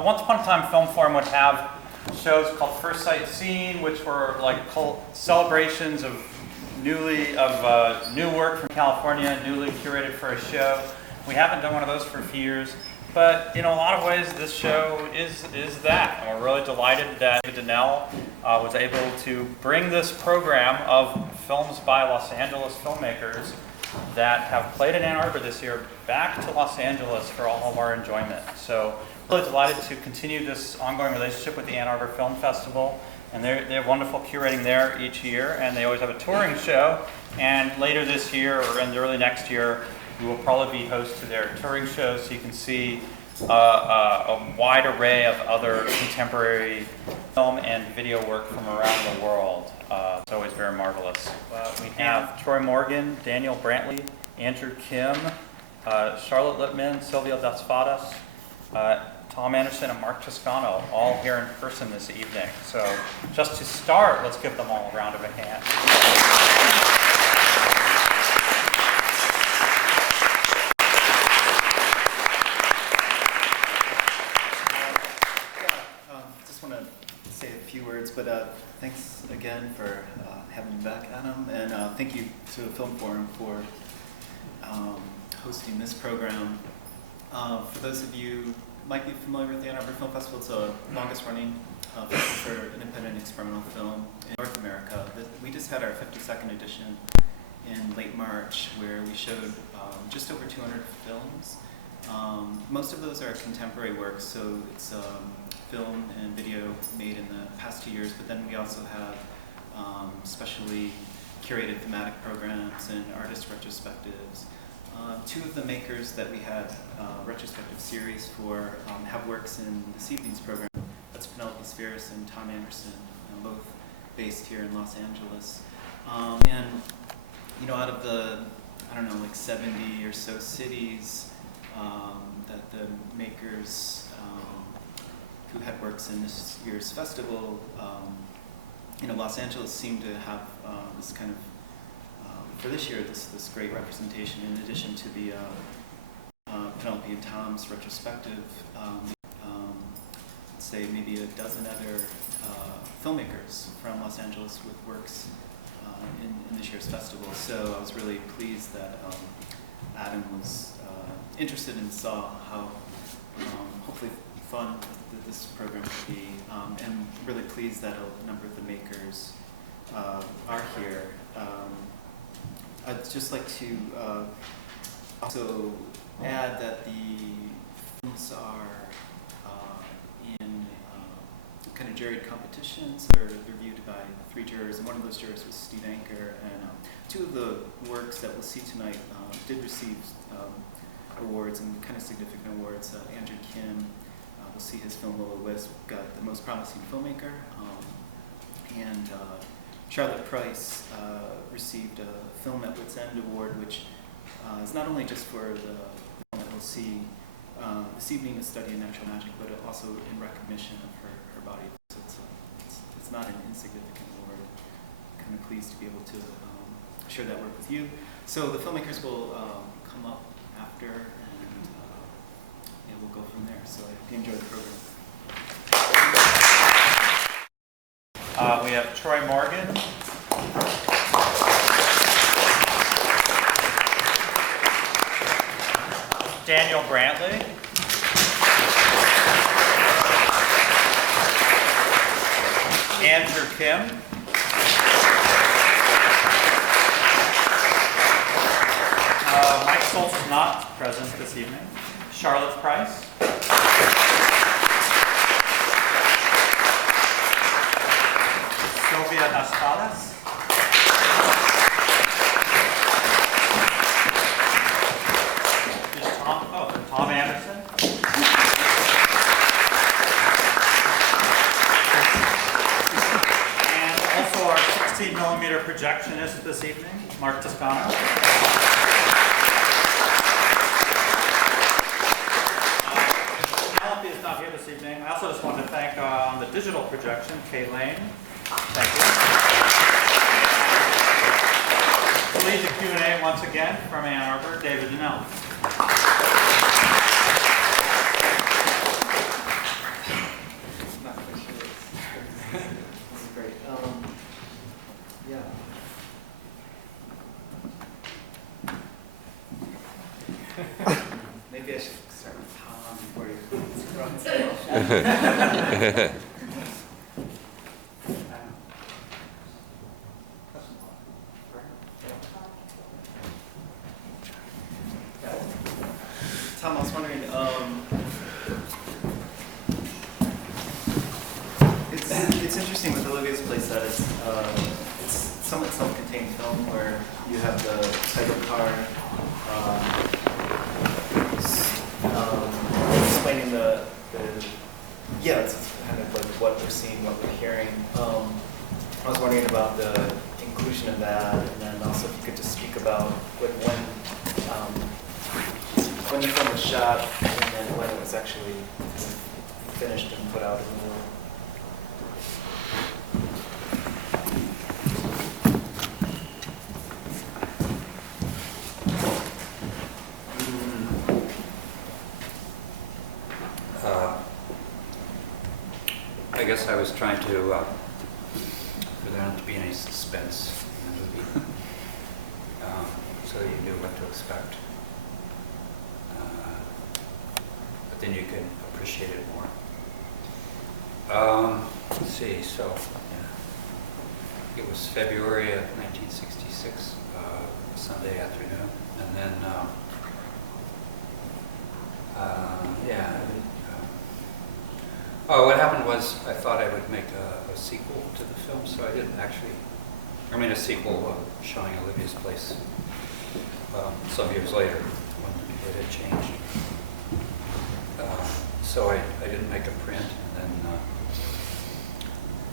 Once upon a time, Filmforum would have shows called First Sight Scene, which were like celebrations of new work from California, newly curated for a show. We haven't done one of those for a few years, but in a lot of ways, this show is that. And we're really delighted that Dinnell was able to bring this program of films by Los Angeles filmmakers that have played in Ann Arbor this year back to Los Angeles for all of our enjoyment. So really delighted to continue this ongoing relationship with the Ann Arbor Film Festival. And they have wonderful curating there each year, and they always have a touring show. And later this year, or in the early next year, we will probably be host to their touring show, so you can see a wide array of other contemporary film and video work from around the world. It's always very marvelous. We have Troy Morgan, Daniel Brantley, Andrew Kim, Charlotte Lippman, Silvia das Fadas, Thom Andersen, and Mark Toscano, all here in person this evening. So just to start, let's give them all a round of a hand. Just want to say a few words, but thanks again for having me back, Adam, and thank you to Filmforum for hosting this program. For those of you might be familiar with the Ann Arbor Film Festival, it's the longest running festival for independent experimental film in North America. We just had our 52nd edition in late March, where we showed just over 200 films. Most of those are contemporary works, so it's film and video made in the past 2 years, but then we also have specially curated thematic programs and artist retrospectives. Two of the makers that we had retrospective series for have works in this evening's program. That's Penelope Spheris and Thom Andersen, both based here in Los Angeles. And you know, out of the, I don't know, like 70 or so cities that the makers who had works in this year's festival, you know, Los Angeles seemed to have this kind of for this year, this great representation, in addition to the Penelope and Thom's retrospective, let's say maybe a dozen other filmmakers from Los Angeles with works in this year's festival. So I was really pleased that Adam was interested and saw how hopefully fun this program could be, and really pleased that a number of the makers are here. I'd just like to also add that the films are in kind of juried competitions. They're reviewed by 3 jurors, and one of those jurors was Steve Anker. And 2 of the works that we'll see tonight did receive awards, and kind of significant awards. Andrew Kim, we'll see his film Willow Wisp got the most promising filmmaker, and Charlotte Pryce received a Film at Wits End Award, which is not only just for the film that we'll see this evening, a study in natural magic, but also in recognition of her body. So it's not an insignificant award. Kind of pleased to be able to share that work with you. So the filmmakers will come up after, and yeah, we'll go from there. So I hope you enjoy the program. We have Troy Morgan. Daniel Brantley. Andrew Kim. Mike Schultz is not present this evening. Charlotte Pryce. Silvia das Fadas. Thom Andersen. And also our 16mm projectionist this evening, Mark Toscano. Penelope is not here this evening. I also just wanted to thank on the digital projection, Kay Lane. Thank you. To lead the Q&A once again from Ann Arbor, David Dinnell. Thom, I was wondering, it's interesting with Olivia's playset. It's somewhat self-contained film where you have the title card explaining yeah, it's kind of like what we're seeing, what we're hearing. I was wondering about the inclusion of that, and then also if you could just speak about when the film was shot and then when it was actually finished and put out in the world. I guess I was trying to, for there not to be any suspense in the movie, so that you knew what to expect. But then you can appreciate it more. Let's see, so it was February of 1966, Sunday afternoon, and then, what happened was I thought I would make a sequel to the film, so I didn't actually, a sequel showing Olivia's Place some years later when it had changed. So I didn't make a print, and then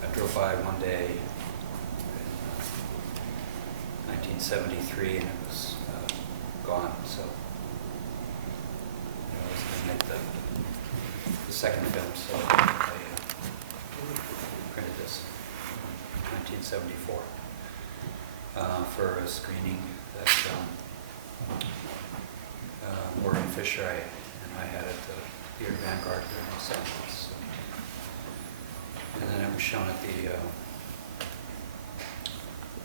I drove by one day in 1973 and it was gone, so I was going to make the second film, so I printed this in 1974 for a screening that Morgan Fisher and I had at the Theater Vanguard here in Los Angeles. And then it was shown at the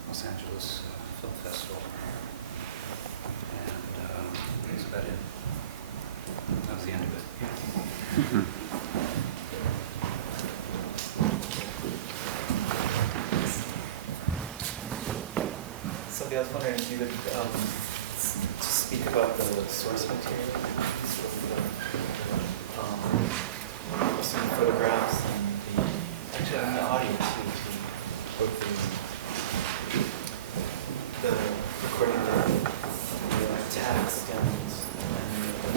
Los Angeles Film Festival. And that was about it. That was the end of it. Silvia, I was wondering if you would just speak about the source material, some photographs and the audio too, both the recording of the text and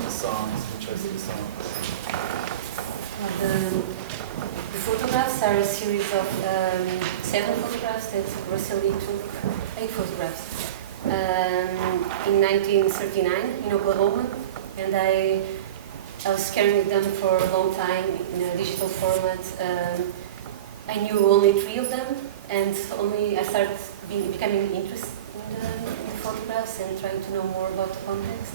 the songs, the choice of the songs. The photographs are a series of 7 photographs that Rosalie took, 8 photographs, in 1939 in Oklahoma, and I was carrying them for a long time in a digital format. I knew only 3 of them, and I started becoming interested in the photographs and trying to know more about the context.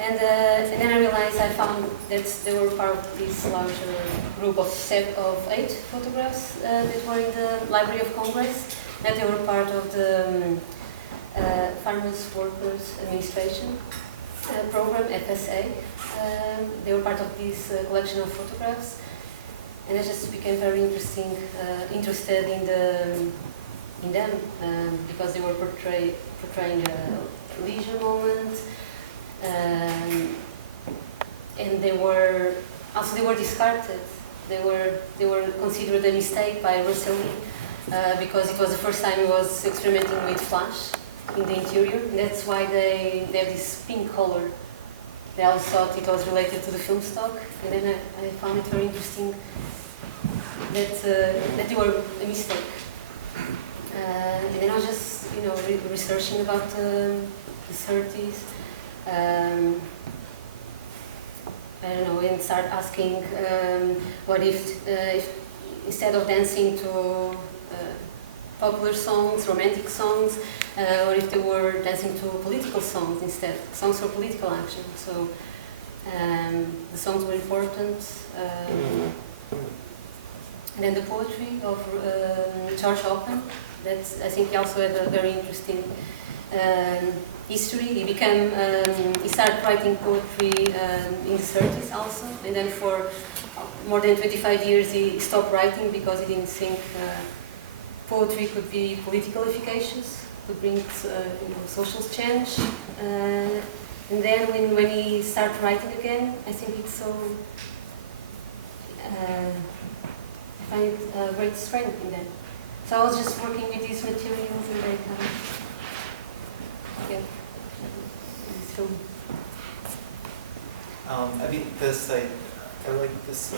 And then I realized I found that they were part of this larger group of 8 photographs that were in the Library of Congress, that they were part of the Farmers Workers Administration program, FSA. They were part of this collection of photographs, and I just became very interested in them because they were portraying a leisure moment, and they were discarded. They were considered a mistake by Rosalie because it was the first time he was experimenting with flash in the interior. And that's why they have this pink color. They also thought it was related to the film stock, and then I found it very interesting that they were a mistake. And then I was just, researching about the 30s. I don't know, and start asking, what if instead of dancing to popular songs, romantic songs, or if they were dancing to political songs instead, songs for political action. So the songs were important. And then the poetry of George Oppen, I think he also had a very interesting history. He started writing poetry in the 30s also, and then for more than 25 years he stopped writing because he didn't think poetry could be politically efficacious, could bring social change. And then when he started writing again, I think it's so, I find it great strength in that. So I was just working with these materials and I kind of, so. I mean, this, I like this,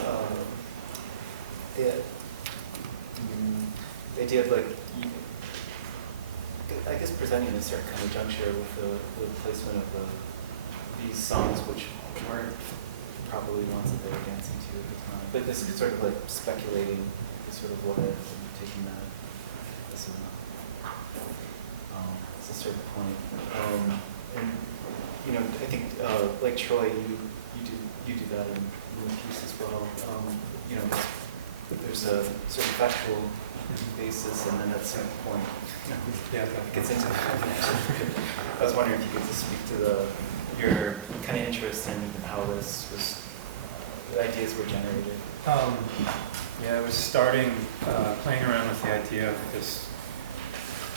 the idea of like, I guess presenting a certain kind of juncture with the placement of these songs, which weren't probably ones that they were dancing to at the time. But this is sort of like speculating, sort of what if, and taking that as a certain point. And you know, I think like Troy, you do that in the piece as well. You know, there's a sort of factual basis, and then at a certain point, it gets into that. I was wondering if you could just speak to your kind of interest in how this was, the ideas were generated. Yeah, I was starting playing around with the idea of this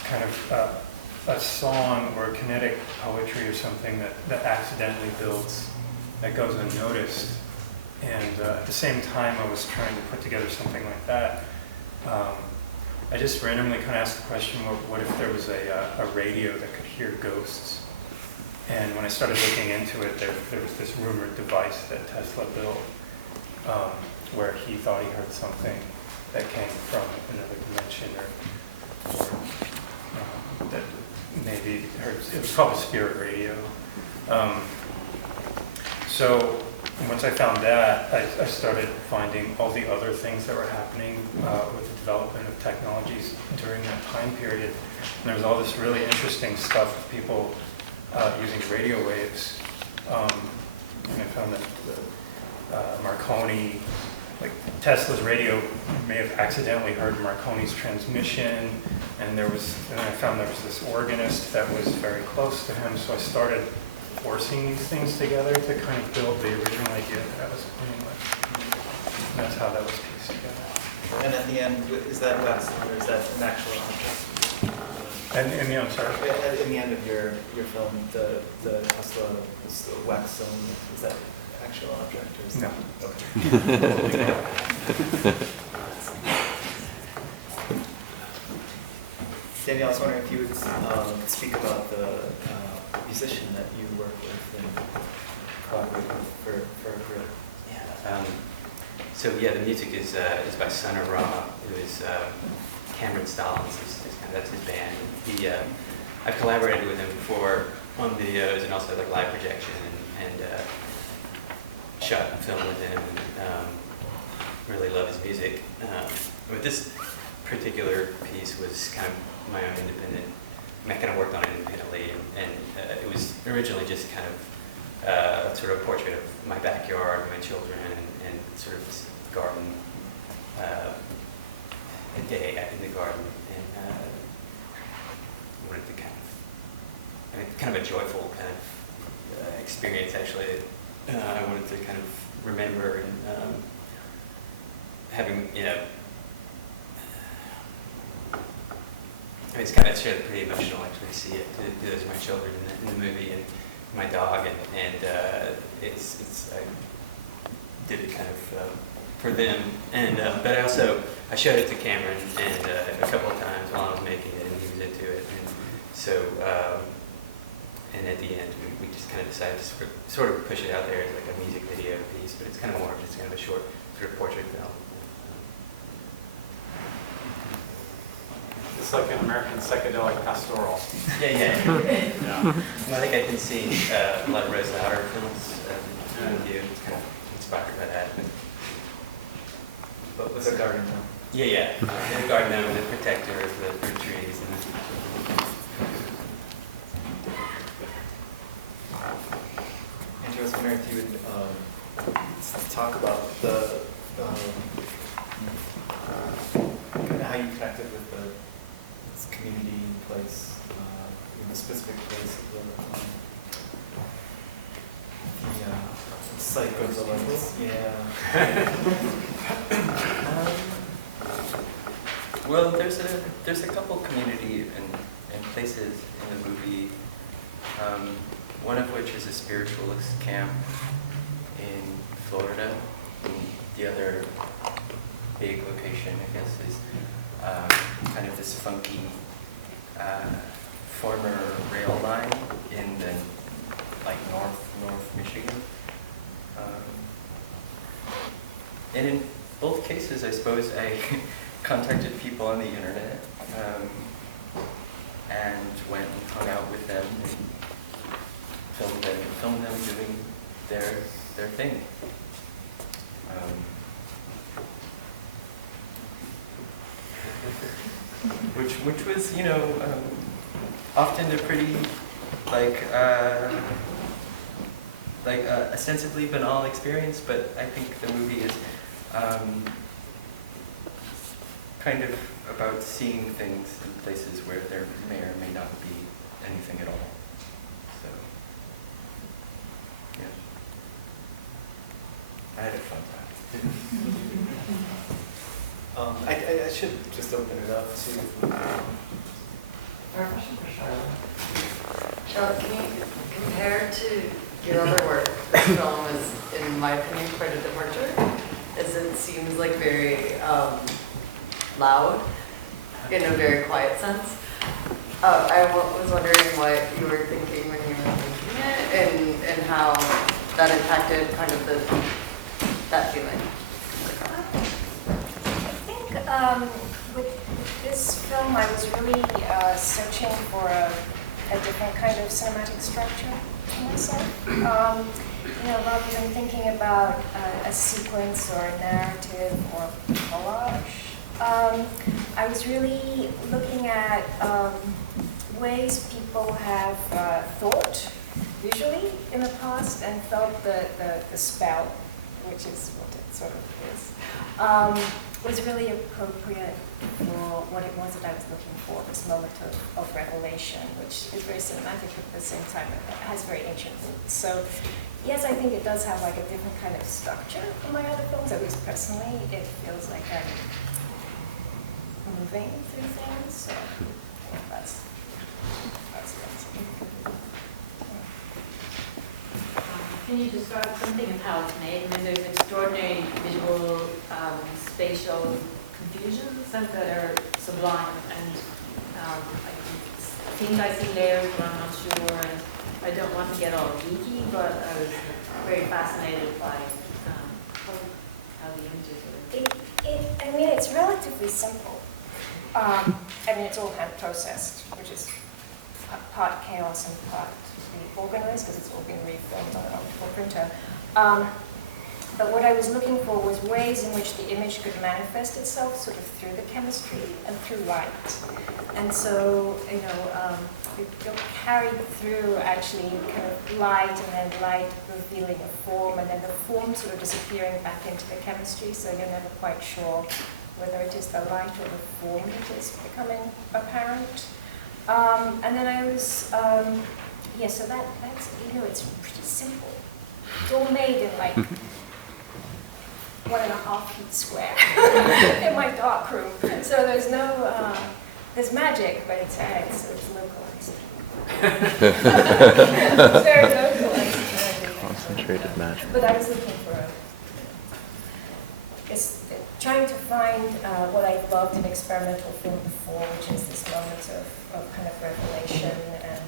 kind of a song or kinetic poetry or something that accidentally builds, that goes unnoticed. And at the same time I was trying to put together something like that, I just randomly kind of asked the question, what if there was a radio that could hear ghosts? And when I started looking into it, there was this rumored device that Tesla built, where he thought he heard something that came from another dimension, or that maybe heard, it was called a spirit radio. So once I found that, I started finding all the other things that were happening with the development of technologies during that time period. And there was all this really interesting stuff with people using radio waves. And I found that Marconi, like Tesla's radio may have accidentally heard Marconi's transmission, and I found there was this organist that was very close to him, so I started forcing these things together to kind of build the original idea that I was playing with. And that's how that was pieced together. And at the end, is that wax or is that an actual object? And I'm sorry? In the end of your film, the Tesla wax zone, is that actual object or is No. Okay. Danielle, I was wondering if you would speak about the musician that you work with and collaborate with for a group. Yeah. So yeah, the music is by Son of Ra, who is Cameron Stallings. That's his band. I've collaborated with him before on videos and also like live projection and shot film with him. And, really love his music. But this particular piece was kind of my own independent. I kind of worked on it independently, and it was originally just kind of sort of a portrait of my backyard, my children, and sort of this garden, a day in the garden, and wanted to kind of a joyful kind of experience actually. I wanted to kind of remember and having, you know, it's kind of pretty emotional actually to see it. Those are my children in the movie and my dog, and it's I did it kind of for them, and but I showed it to Cameron and a couple of times while I was making it, and he was into it, and so and at the end we just kind of decided to sort of push it out there as like a music video piece, but it's kind of more just kind of a short sort of portrait film. It's like an American psychedelic pastoral. Yeah. Yeah. Well, I think I've been seeing a lot of Rose Lauder films with you. It's kind of inspired by that. But with a garden film. Yeah. The garden gnome, the protector of the fruit trees. Andrew, I was wondering if you would talk about the kind of how you connected with this community place, the specific place of the Psychoanalysis. Yeah. Well, there's a couple community and places in the movie. One of which is a spiritualist camp in Florida. And the other big location, I guess, is kind of this funky former rail line in the North Michigan. And in both cases, I suppose I contacted people on the internet and went and hung out with them and filmed them doing their thing. Which was, often a pretty ostensibly banal experience, but I think the movie is kind of about seeing things in places where there may or may not be anything at all. So, yeah. I had a fun time. I should just open it up to. Question for Charlotte. Charlotte, can you compare to your other work? The film is, in my opinion, quite a departure, as it seems like very loud in a very quiet sense. I was wondering what you were thinking when you were making it, and how that impacted kind of that feeling. I think with this film, I was really searching for a different kind of cinematic structure for myself. Rather than thinking about a sequence or a narrative or collage, I was really looking at ways people have thought visually in the past and felt the spell, which is what it sort of is, was really appropriate for what it was that I was looking for, this moment of revelation, which is very cinematic at the same time. It has very ancient roots. So yes, I think it does have like a different kind of structure from my other films, at least personally. It feels like I'm moving through things, so yeah, that's Can you describe something of how it's made? I mean, there's extraordinary visual, spatial confusions that are sublime, and I think I see layers, but I'm not sure. And I don't want to get all geeky, but I was very fascinated by how the images are. it's relatively simple. It's all hand processed, which is part chaos and part organized, because it's all been refilmed on an optical printer. But what I was looking for was ways in which the image could manifest itself sort of through the chemistry and through light. And so, you're carried through actually kind of light, and then light revealing a form, and then the form sort of disappearing back into the chemistry, so you're never quite sure whether it is the light or the form that is becoming apparent. And then I was, so that's, it's pretty simple. It's all made in like 1.5 feet square in my dark room. So there's no, there's magic, but it's localized. Very localized. Concentrated magic. But I was looking for trying to find what I loved in experimental film before, which is this moment of kind of revelation, and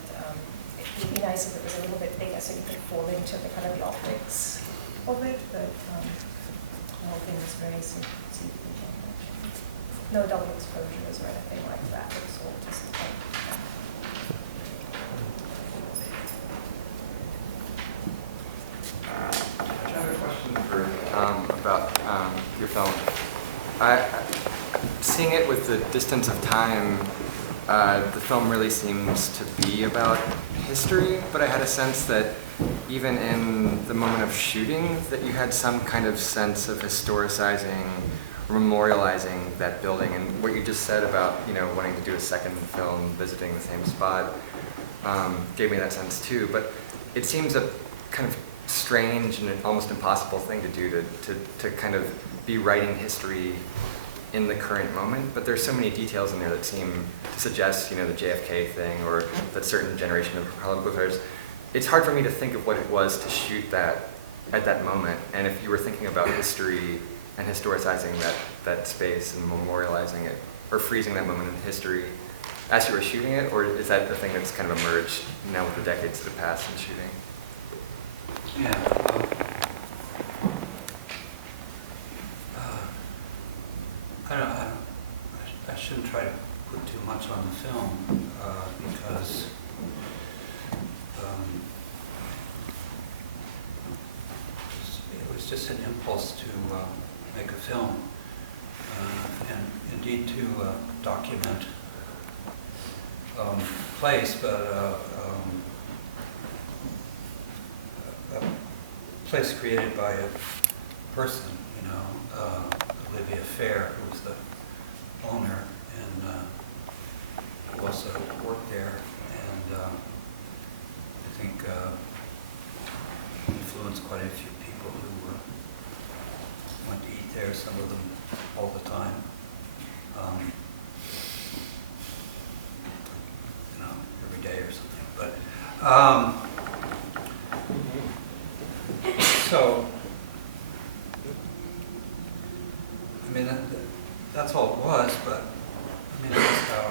it'd be nice if it was a little bit bigger so you could fall into the kind of the optics of it, but the whole thing was very simple. No double exposures or anything like that. It was all just I have a question for about your film. Seeing it with the distance of time, the film really seems to be about history, but I had a sense that even in the moment of shooting, that you had some kind of sense of historicizing, memorializing that building. And what you just said about wanting to do a second film, visiting the same spot, gave me that sense too. But it seems a kind of strange and an almost impossible thing to do to kind of be writing history in the current moment, but there's so many details in there that seem to suggest, the JFK thing or that certain generation of Harlem Globetrotters. It's hard for me to think of what it was to shoot that at that moment, and if you were thinking about history and historicizing that space and memorializing it, or freezing that moment in history as you were shooting it, or is that the thing that's kind of emerged now with the decades that have passed in shooting? Yeah. I shouldn't try to put too much on the film because it was just an impulse to make a film and indeed to document place, but a place created by a person, Olivia Fair, who was the owner, and who also worked there, and I think influenced quite a few people who went to eat there, some of them all the time. Every day or something. But so, I mean, that's all it was, but I mean, that's how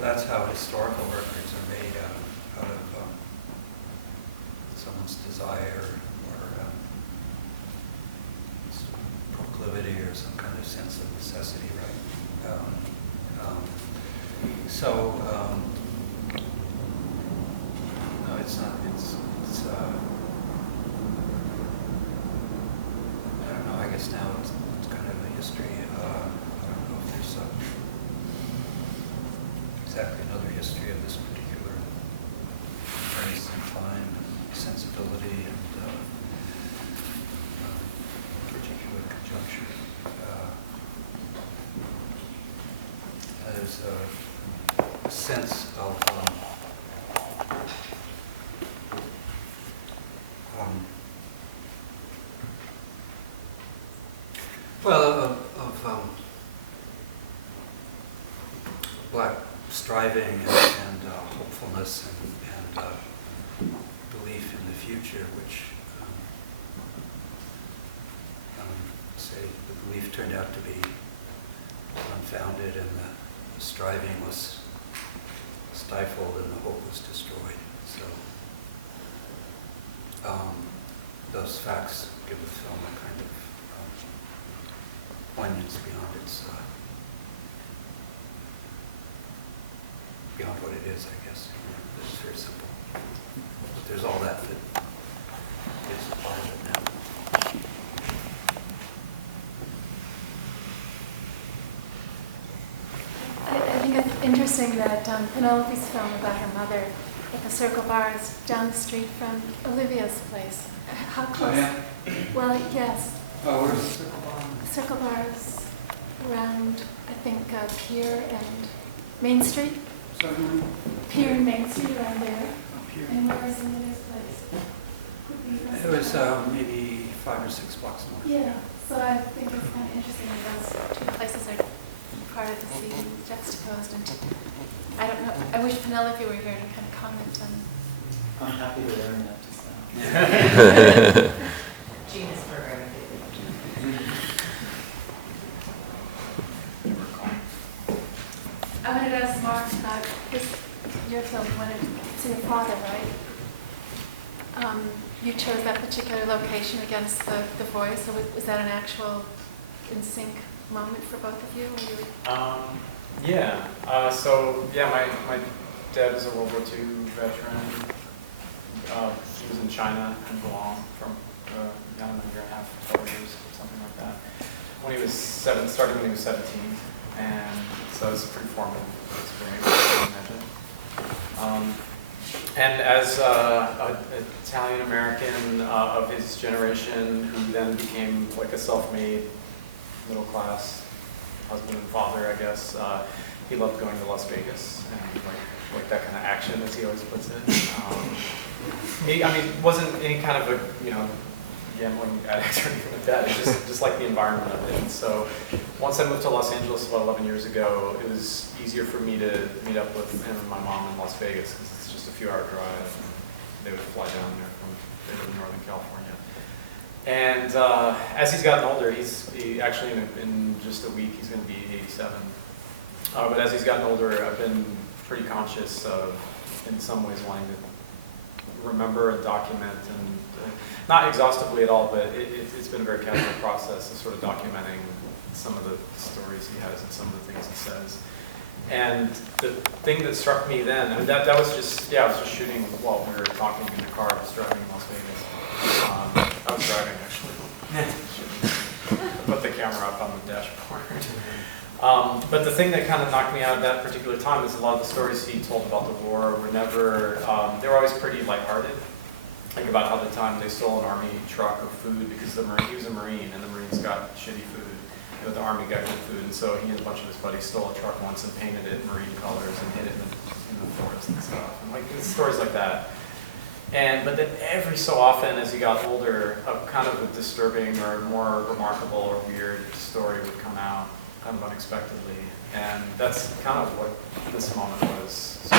that's how historical records are made out of someone's desire or proclivity or some kind of sense of necessity, right? No, it's not. It's I don't know. I guess now it's kind of a history. I don't know if there's exactly another history of this particular place and time and sensibility and particular conjuncture. There's a sense of Black striving and hopefulness and belief in the future, which say the belief turned out to be unfounded, and the striving was stifled and the hope was destroyed. So those facts give the film a kind of poignance beyond what it is, I guess. It's very simple. But there's all that is a part of it now. I think it's interesting that Penelope's film about her mother at the Circle Bar is down the street from Olivia's place. How close? Oh, yeah? Well, yes. Oh, where's the Circle Bar? Circle Bar is around, I think, Pier and Main Street. Sorry? Pier and Main Street around there. Up here. And where is Olivia's place? It was maybe 5 or 6 blocks north. Yeah, so I think it's kind of interesting that those two places are part of the scene juxtaposed. And I don't know, I wish Penelope were here to kind of comment on. I'm happy to learn that just now. Genius program. I wanted to ask Mark about your film, it's your father, right? You chose that particular location against the voice, so was that an actual in sync moment for both of you? Yeah. My dad was a World War II veteran. He was in China and Guam from a year and a half, 4 years, something like that. When he was starting when he was 17, and so it was a pretty formative experience, I can imagine. And as an Italian-American of his generation, who then became like a self-made, middle-class husband and father, I guess, he loved going to Las Vegas and like that kind of action, as he always puts it. He wasn't any kind of a, gambling addict or anything like that. It's just like the environment of it. And so once I moved to Los Angeles about 11 years ago, it was easier for me to meet up with him and my mom in Las Vegas because it's just a few-hour drive. They would fly down there from Northern California. And as he's gotten older, he actually in just a week he's going to be 87. But as he's gotten older, I've been pretty conscious of, in some ways, wanting to remember and document, and not exhaustively at all, but it's been a very casual process of sort of documenting some of the stories he has and some of the things he says. And the thing that struck me then, I mean, that was just, I was just shooting while we were talking in the car. I was driving in Las Vegas. I was driving, actually. I put the camera up on the dashboard. But the thing that kind of knocked me out of that particular time is a lot of the stories he told about the war were never, they were always pretty lighthearted. Like about how the time they stole an army truck of food because he was a Marine and the Marines got shitty food. The army got good food, and so he and a bunch of his buddies stole a truck once and painted it Marine colors and hid it in the forest and stuff. And like stories like that. But then every so often, as he got older, a kind of a disturbing or more remarkable or weird story would come out, kind of unexpectedly. And that's kind of what this moment was. So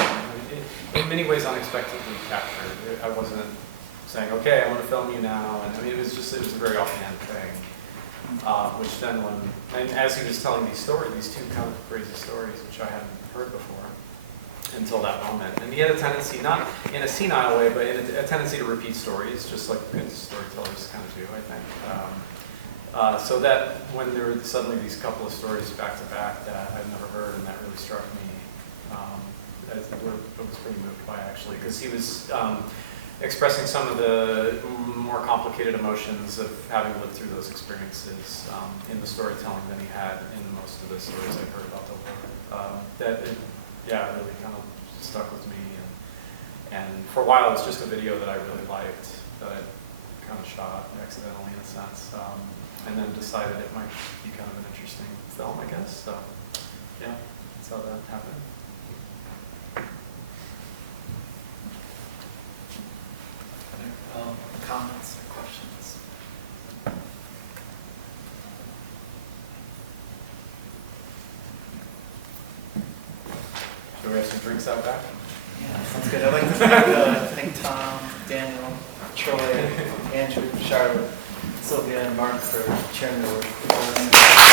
in many ways, unexpectedly captured. I wasn't saying, okay, I want to film you now. And I mean, it was a very offhand thing. Which then and as he was telling these stories, these two kind of crazy stories, which I hadn't heard before until that moment. And he had a tendency, not in a senile way, but in a tendency to repeat stories, just like good storytellers kind of do, I think. So that when there were suddenly these couple of stories back to back that I'd never heard, and that really struck me, I was pretty moved by, actually, because he was expressing some of the more complicated emotions of having lived through those experiences in the storytelling than he had in most of the stories I've heard about the war. It really kind of stuck with me. And for a while, it was just a video that I really liked, that I kind of shot accidentally in a sense, and then decided it might be kind of an interesting film, I guess. So, yeah, that's how that happened. Comments or questions? Should we have some drinks out back? Yeah, sounds good. I'd like to thank Thom, Daniel, Troy, Andrew, Charlotte, Silvia, and Mark for sharing their work with us.